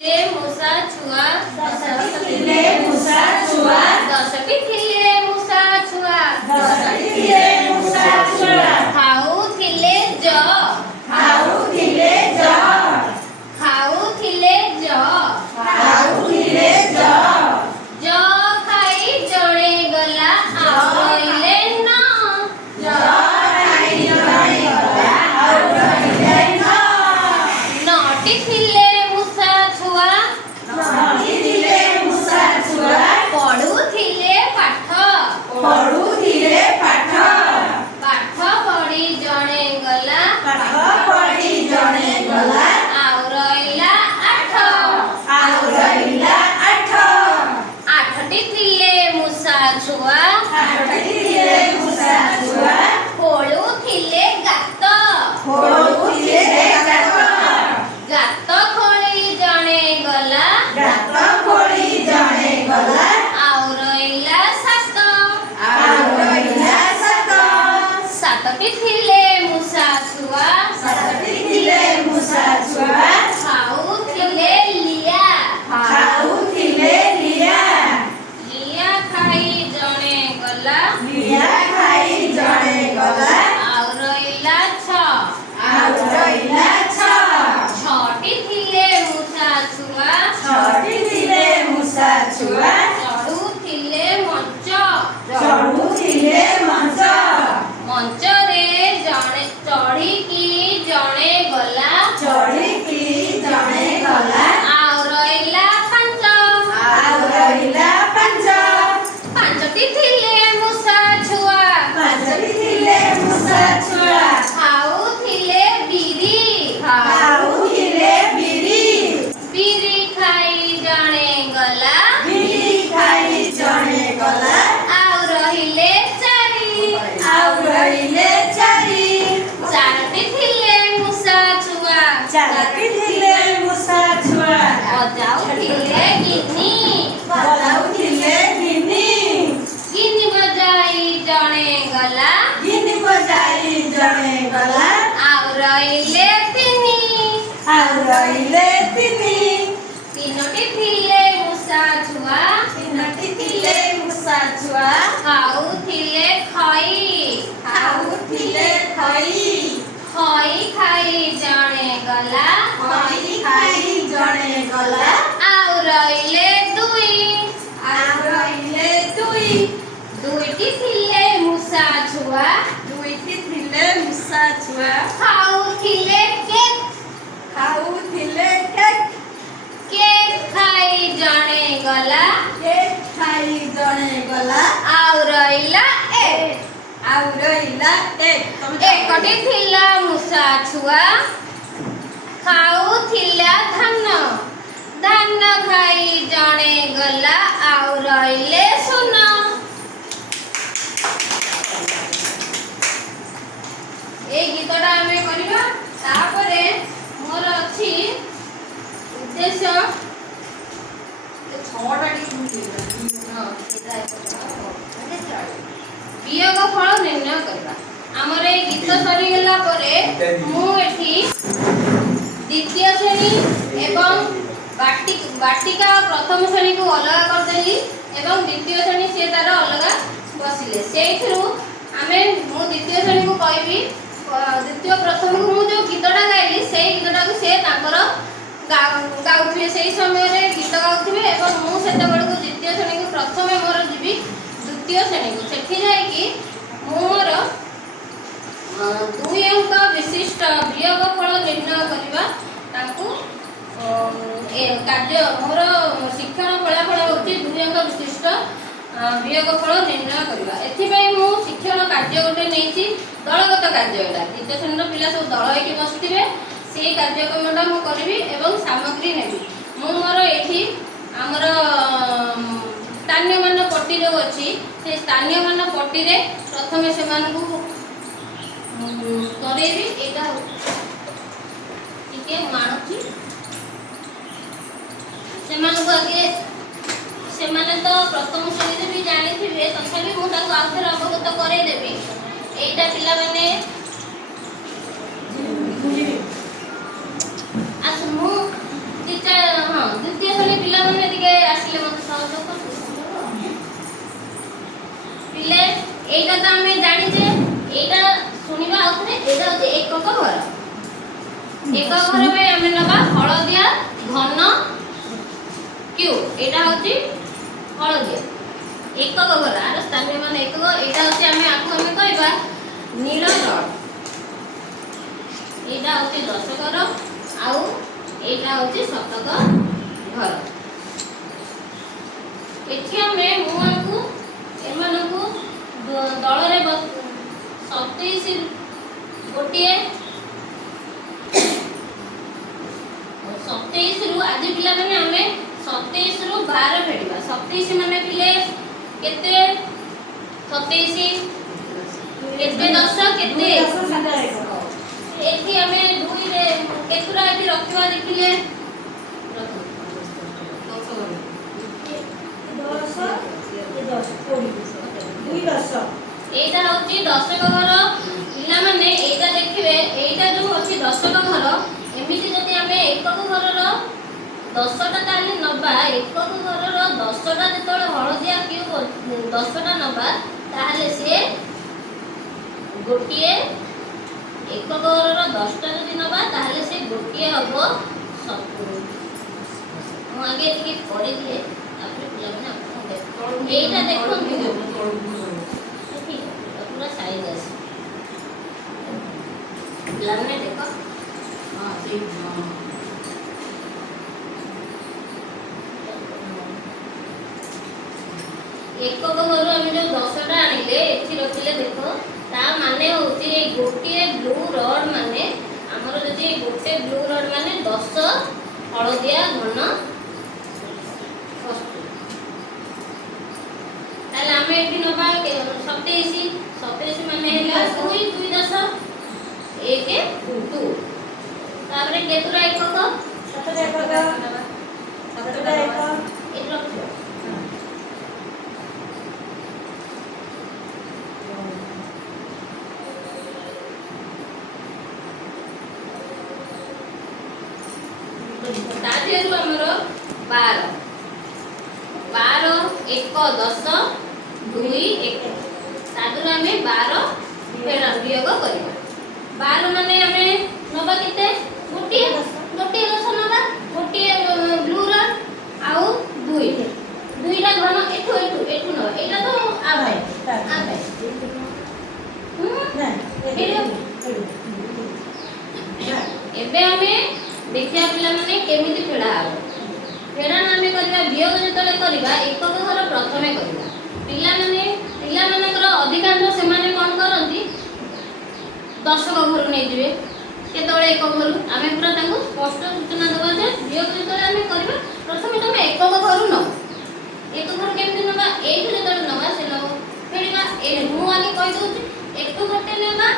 ମୂଷା ଛୁଆ ଦଶଟି ଥିଲେ ମୂଷା ଛୁଆ ଦଶଟି ଥିଲେ ମୂଷା ଛୁଆ ଦଶଟି ଥିଲେ ମୂଷା ଛୁଆ ଖାଉଥିଲେ ଜ ଖାଉଥିଲେ ଜ ଖାଉଥିଲେ ଜ ଖାଉଥିଲେ ଜ ଜ ଖାଇ ଜଣେ ଗଲା ଆଉ ରହିଲେ ନ ଜ ଖାଇ ଜଣେ ଗଲା ଆଉ ରହିଲେ ନ ନଟି ଥିଲେ ମୂଷା ଛୁଆ ନଟି ଥିଲେ ମୂଷା ଛୁଆ ପଢୁଥିଲେ ପାଠ ପଢୁଥିଲେ ପାଠ ପାଠ ପଢି ଜଣେ ଗଲା ପାଠ ପଢି ଜଣେ ଗଲା ଆଉ ରହିଲା ଆଠ ଆଉ ରହିଲା ଆଠ ଆଠଟି ଥିଲେ ମୂଷା ଛୁଆ ଆଠଟି ଥିଲେ ମୂଷା ଛୁଆ ଖୋଳୁଥିଲେ ଗାତ ଖୋଳୁଥିଲେ ଗାତ ଗାତ ଖୋଳି ଜଣେ ଗଲା ଗାତ ଖୋଳି ଜଣେ ଗଲା ଆଉ ରହିଲା ସାତ ଆଉ ରହିଲା ସାତ ସାତଟି ଥିଲେ ମୂଷା ଛୁଆ ସାତଟି ଥିଲେ ମୂଷା ଛୁଆ ଖାଉଥିଲେ ଲିଆ ଖାଉଥିଲେ ଲିଆ ଲିଆ ଖାଇ ଜଣେ ଗଲା ଲିଆ ଖାଇ ଜଣେ ଗଲା ଆଉ ରହିଲା ଛ ଆଉ ରହିଲା ଛ ଛଅଟି ଥିଲେ ମୂଷା ଛୁଆ ଛଅଟି ଥିଲେ ମୂଷା ଛୁଆ ଚଢୁଥିଲେ ମଞ୍ଚ ଚଢୁଥିଲେ ମଞ୍ଚ ମଞ୍ଚରେ ଜଣେ ଚଢିକି ଜଣେ ଗଲା ଚଢିକି ଜଣେ ଗଲା ଆଉ ରହିଲା ପାଞ୍ଚ ଆଉ ରହିଲା ପାଞ୍ଚ ପାଞ୍ଚଟି ଥିଲେ ମୂଷା ଛୁଆ ପାଞ୍ଚଟି ଥିଲେ ମୂଷା ଛୁଆ ଖାଉଥିଲେ ବିରି ଖାଉଥିଲେ ବିରି ବିରି ଖାଇ ଜଣେ ଗଲା ବିରି ଖାଇ ଜଣେ ଗଲା ଆଉ ରହିଲେ ଚାରି ଆଉ ରହିଲେ ଚାରି ଚାରୋଟି ଥିଲେ ମୂଷା ଛୁଆ ଚାରୋଟି ଥିଲେ ମୂଷା ଛୁଆ ବଜାଉଥିଲେ ଗିନି ବଜାଉଥିଲେ ଗିନି ଗିନି ବଜାଇ ଜଣେ ଗଲା ଗିନି ବଜାଇ ଜଣେ ଗଲା ଆଉ ରହିଲେ ତିନି ଆଉ ରହିଲେ ତିନି ତିନୋଟି ଥିଲେ ମୂଷା ଛୁଆ ତିନୋଟି ଥିଲେ ମୂଷା ଛୁଆ ଖାଉଥିଲେ ଖଇ ଖାଉଥିଲେ ଖଇ ଖଇ ଖାଇ ଜଣେ ଗଲା ଖଇ ଖାଇ ଜଣେ ଗଲା ଆଉ ରହିଲେ ଦୁଇ ଆଉ ରହିଲେ ଦୁଇ ଦୁଇଟି ଥିଲେ ମୂଷା ଛୁଆ ଦୁଇଟି ଥିଲେ ମୂଷା ଛୁଆ ଖାଉଥିଲେ କେକ୍ ଖାଉଥିଲେ କେକ୍ କେକ୍ ଖାଇ ଜଣେ ଗଲା କେକ୍ ଖାଇ ଜଣେ ଗଲା ଆଉ ରହିଲା ଏକ ଆଉ ରହିଲା एकटी थिला मूषा छुआ खाऊथिला धान धान खाई जणे गला आउ रहिले सुन ए गीतटा आमे करिबा तापरे मोर अछि उद्देश्य छटा वियोग फल निर्णय करबा हमर ए गीत सरी गेला परे मु एठी द्वितीय श्रेणी एवं बाटिका प्रथम श्रेणी को अलग कर देली एवं द्वितीय श्रेणी से तार अलग बसिले सेइथरु आमे मु द्वितीय श्रेणी को कहबी द्वितीय प्रथम को मु जो गीतटा गाइली सेई गीतटा को से ताकर गाउथिले सेई समय रे गीत गाउथिबे एवं मु सेते बड को द्वितीय श्रेणी को प्रथमे मोर जीवी द्वितीय श्रेणी को सेठी जाय कि मोर दुई अंक विशिष्ट वियोग फल निर्णय करबा ताकू ए कार्य मोर शिक्षण फलाफल होची दुई अंक विशिष्ट वियोग फल निर्णय करबा एथि पई मु शिक्षण कार्य गोटे नेची दलगत कार्य एला द्वितीय श्रेणी पिला सब दल होइके बसथिबे सेही कार्यक्रमटा मु करबी एवं सामग्री नेबी मु मोर एठी हमर स्थानीय मान पट्टी जो अच्छी से स्थानीय मान पट्टी रे प्रथमे से मानकु करेबी एटा टिके मानुची से मानकु आगे से माने तो प्रथम श्रेणी भी जानि थिबे तथापि मु ताको आउथर अवगत करे देबी एटा पिला माने आस मु टीचर हां ଡାକିଲେ ମତେ ସହଯୋଗ କରିବୁ ପିଲେ। ଏଇଟା ତ ଆମେ ଜାଣିଛେ, ଏଇଟା ଶୁଣିବା ଆଉଥରେ। ଏଇଟା ହଉଛି ଏକକ ଘର। ଏକକ ଘର ପାଇଁ ଆମେ ନବା ହଳଦିଆ ଘନ କ୍ୟୁ। ଏଇଟା ହଉଛି ହଳଦିଆ ଏକକ ଘର, ଆର ସ୍ଥାନୀୟ ମାନ ଏକକ। ଏଇଟା ହଉଛି ଆମେ ଆକୁ ଆମେ କହିବା ନୀଳ ରଡ। ଏଇଟା ହଉଛି ଦଶକର, ଆଉ ଏଇଟା ହଉଛି ଶତକ ଘର। ଏଠି ଆମେ ମୁଁ ଆମକୁ ଏମାନଙ୍କୁ ଦଳରେ 27 ଗୋଟିଏ 27 ରୁ ଆଜି ପିଲାମାନେ ଆମେ 27 ରୁ 12 ଫେଡ଼ିବା। 27 ମାନେ ପିଲେ କେତେ? 27 କେତେ 10 କେତେ? ଏଠି ଆମେ 2 ରେ କେତେଟା ଏଠି ରଖିବା ଦେଖିଲେ? 10 ଏଇଟା ହଉଛି ଦଶକ ଘର ପିଲାମାନେ। ଏଇଟା ଦେଖିବେ, ଏଇଟା ଯୋଉ ଅଛି ଦଶକ ଘର। ଏମିତି ଯଦି ଆମେ ଏକକ ଘରର 10ଟା ତାହେଲେ ନବା, ଏକକ ଘରର 10ଟା ଯେତେବେଳେ ହଳଦିଆ କ୍ୟୁବ 10ଟା ନବା, ତାହେଲେ ସିଏ ଗୋଟିଏ ଏକକ ଘରର 10ଟା ଯଦି ନବା ତାହେଲେ ସେ ଗୋଟିଏ ହବ 70। ମୁଁ ଆଗେ ଟିକେ କରିଦିଏ, ତାପରେ ପିଲାମାନେ ଆପଣଙ୍କୁ ଏଇଟା ଦେଖନ୍ତୁ ପୁରା ସାଇଜ ଅଛି ପିଲାମାନେ ଦେଖ। ଏକକ ଘରୁ ଆମେ ଯୋଉ 10ଟା ଆଣିଲେ ଏଠି ରଖିଲେ, ଦେଖ ତା ମାନେ ହଉଛି ଏଇ ଗୋଟିଏ ବ୍ଲୁ ରଡ ମାନେ ଆମର ଯଦି ଗୋଟେ ବ୍ଲୁ ରଡ ମାନେ 10 ହଳଦିଆ ଘନ ବସ୍ତୁ। ତାହେଲେ ଆମେ ଏଠି ନବା 27 ମାନେ ହେଲା 2 2 10 1 2। ତାପରେ କେତେଟା ଏକକ? 7ଟା ଏକକ। ଏଠି ରଖିବା। ତା ଦେହରୁ ଆମର 12 1 10 2 1। ତା ଦେହରୁ ଆମେ 12 ବିয়োଗ କରିବା। 12 ମାନେ ଆମେ ନବା କେତେ? ଗୋଟିଏ 10 ନବା, ଗୋଟିଏ ବ୍ଲୁ ର ଆଉ 2ଟା ଘନ ଏଠୁ ନବା। ଏଇଟା ତ ଆବେ ଏବେ ଆମେ ଦେଖିବା ପିଲାମାନେ କେମିତି ଫେଡ଼ା ହବ। ଫେଡ଼ାଣ ଆମେ କରିବା ବିয়োଗ ଯେତେବେଳେ କରିବା ଏକକ ଘର ପ୍ରଥମେ କରିବା। ପିଲାମାନଙ୍କର ଅଧିକାଂଶ ସେମାନେ କ'ଣ କରନ୍ତି? ଦଶକ ଘରୁ ନେଇଯିବେ, କେତେବେଳେ ଏକକ ଘରୁ। ଆମେ ପୁରା ତାଙ୍କୁ ସ୍ପଷ୍ଟ ସୂଚନା ଦେବା ଯେ ବିয়োଗ ଯେତେବେଳେ ଆମେ କରିବା ପ୍ରଥମେ ତମେ ଏକକ ଘରୁ ନବ। ଏକକ ଘରୁ କେମିତି ନବା? ଏଇଠୁ ଯେତେବେଳେ ନବା ସେ ନବ ଫେଡ଼ିବା। ମୁଁ ଆଗେ କହିଦେଉଛି, ଏଠୁ ଗୋଟେ ନେବା